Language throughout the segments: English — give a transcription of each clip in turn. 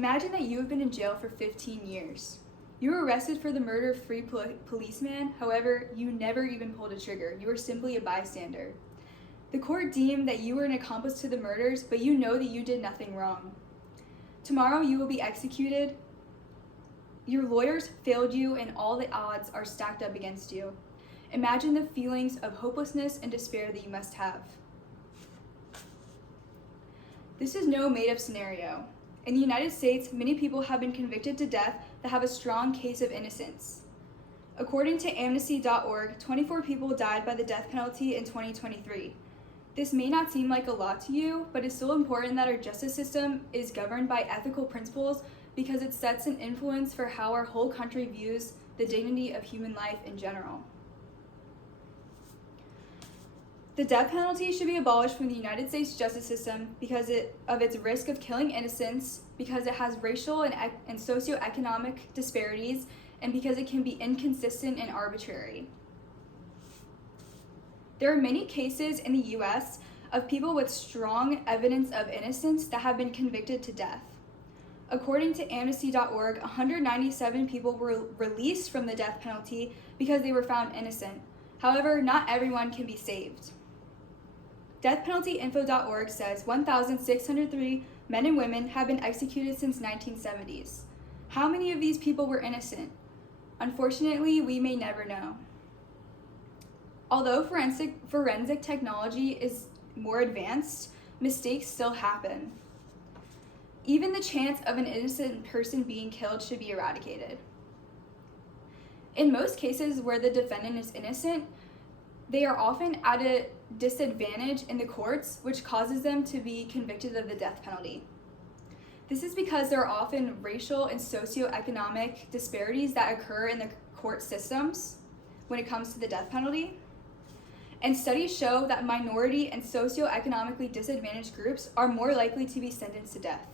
Imagine that you have been in jail for 15 years. You were arrested for the murder of three policemen, however, you never even pulled a trigger. You were simply a bystander. The court deemed that you were an accomplice to the murders, but you know that you did nothing wrong. Tomorrow you will be executed. Your lawyers failed you and all the odds are stacked up against you. Imagine the feelings of hopelessness and despair that you must have. This is no made-up scenario. In the United States, many people have been convicted to death that have a strong case of innocence. According to amnesty.org, 24 people died by the death penalty in 2023. This may not seem like a lot to you, but it's still important that our justice system is governed by ethical principles because it sets an influence for how our whole country views the dignity of human life in general. The death penalty should be abolished from the United States justice system because of its risk of killing innocents, because it has racial and socioeconomic disparities, and because it can be inconsistent and arbitrary. There are many cases in the US of people with strong evidence of innocence that have been convicted to death. According to amnesty.org, 197 people were released from the death penalty because they were found innocent. However, not everyone can be saved. Deathpenaltyinfo.org says 1,603 men and women have been executed since 1970s. How many of these people were innocent? Unfortunately, we may never know. Although forensic technology is more advanced, mistakes still happen. Even the chance of an innocent person being killed should be eradicated. In most cases where the defendant is innocent, they are often at a disadvantage in the courts, which causes them to be convicted of the death penalty. This is because there are often racial and socioeconomic disparities that occur in the court systems when it comes to the death penalty. And studies show that minority and socioeconomically disadvantaged groups are more likely to be sentenced to death.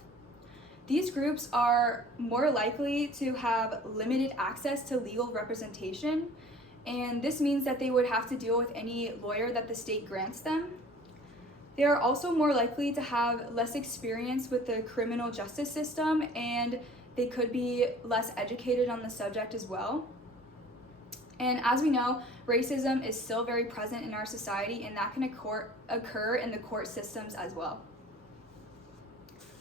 These groups are more likely to have limited access to legal representation, and this means that they would have to deal with any lawyer that the state grants them. They are also more likely to have less experience with the criminal justice system, and they could be less educated on the subject as well. And as we know, racism is still very present in our society, and that can occur in the court systems as well.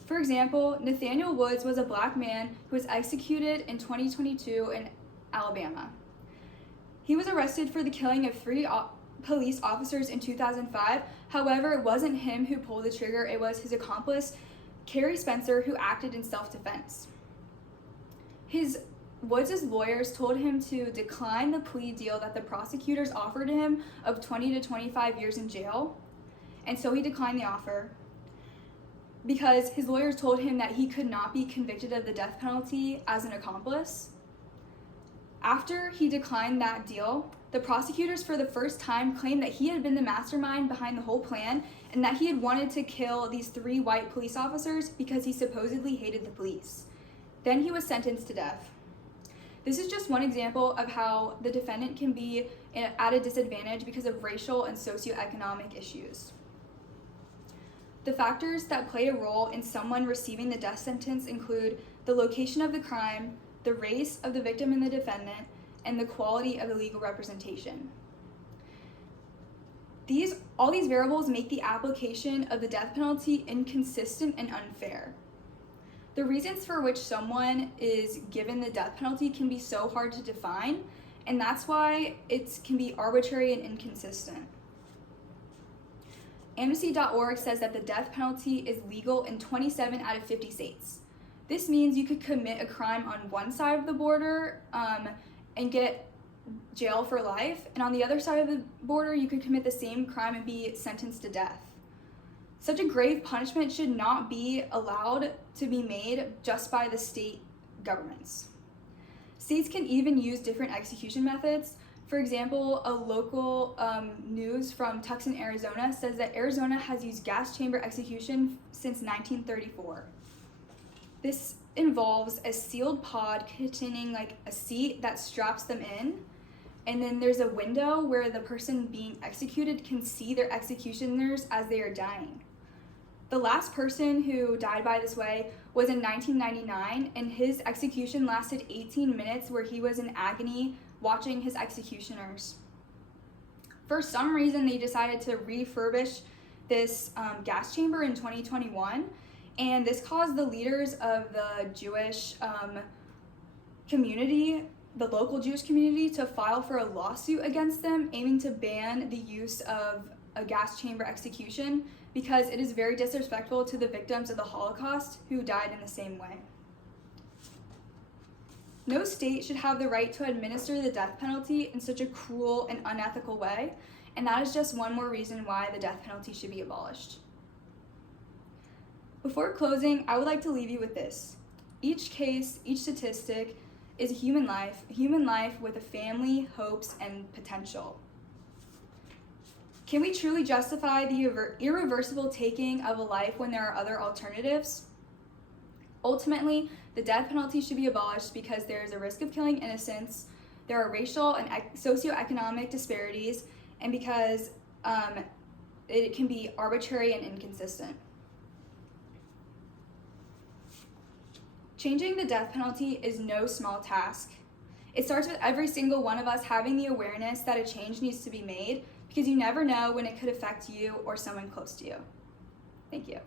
For example, Nathaniel Woods was a Black man who was executed in 2022 in Alabama. He was arrested for the killing of 3 police officers in 2005. However, it wasn't him who pulled the trigger, it was his accomplice, Carrie Spencer, who acted in self-defense. Woods' lawyers told him to decline the plea deal that the prosecutors offered him of 20 to 25 years in jail, and so he declined the offer because his lawyers told him that he could not be convicted of the death penalty as an accomplice. After he declined that deal, the prosecutors for the first time claimed that he had been the mastermind behind the whole plan and that he had wanted to kill these 3 white police officers because he supposedly hated the police. Then he was sentenced to death. This is just one example of how the defendant can be at a disadvantage because of racial and socioeconomic issues. The factors that play a role in someone receiving the death sentence include the location of the crime, the race of the victim and the defendant, and the quality of the legal representation. All these variables make the application of the death penalty inconsistent and unfair. The reasons for which someone is given the death penalty can be so hard to define, and that's why it can be arbitrary and inconsistent. Amnesty.org says that the death penalty is legal in 27 out of 50 states. This means you could commit a crime on one side of the border and get jail for life, and on the other side of the border, you could commit the same crime and be sentenced to death. Such a grave punishment should not be allowed to be made just by the state governments. States can even use different execution methods. For example, a local news from Tucson, Arizona says that Arizona has used gas chamber execution since 1934. This involves a sealed pod containing a seat that straps them in, and then there's a window where the person being executed can see their executioners as they are dying. The last person who died by this way was in 1999, and his execution lasted 18 minutes where he was in agony watching his executioners. For some reason, they decided to refurbish this gas chamber in 2021, and this caused the leaders of the Jewish community, the local Jewish community, to file for a lawsuit against them, aiming to ban the use of a gas chamber execution because it is very disrespectful to the victims of the Holocaust who died in the same way. No state should have the right to administer the death penalty in such a cruel and unethical way, and that is just one more reason why the death penalty should be abolished. Before closing, I would like to leave you with this. Each case, each statistic is a human life with a family, hopes, and potential. Can we truly justify the irreversible taking of a life when there are other alternatives? Ultimately, the death penalty should be abolished because there is a risk of killing innocents, there are racial and socioeconomic disparities, and because it can be arbitrary and inconsistent. Changing the death penalty is no small task. It starts with every single one of us having the awareness that a change needs to be made, because you never know when it could affect you or someone close to you. Thank you.